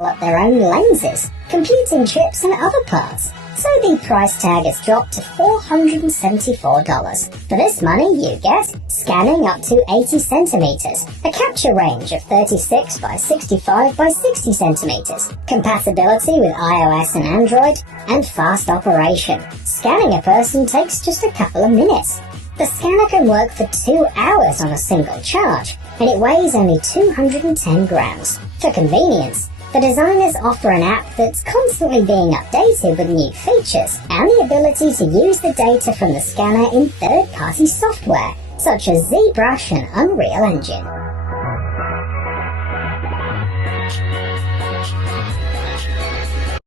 develop their own lenses, computing chips and other parts, so the price tag has dropped to $474. For this money you get scanning up to 80 centimeters, a capture range of 36 by 65 by 60 centimeters, compatibility with iOS and Android, and fast operation. Scanning a person takes just a couple of minutes. The scanner can work for 2 hours on a single charge, and it weighs only 210 grams. For convenience, the designers offer an app that's constantly being updated with new features and the ability to use the data from the scanner in third-party software, such as ZBrush and Unreal Engine.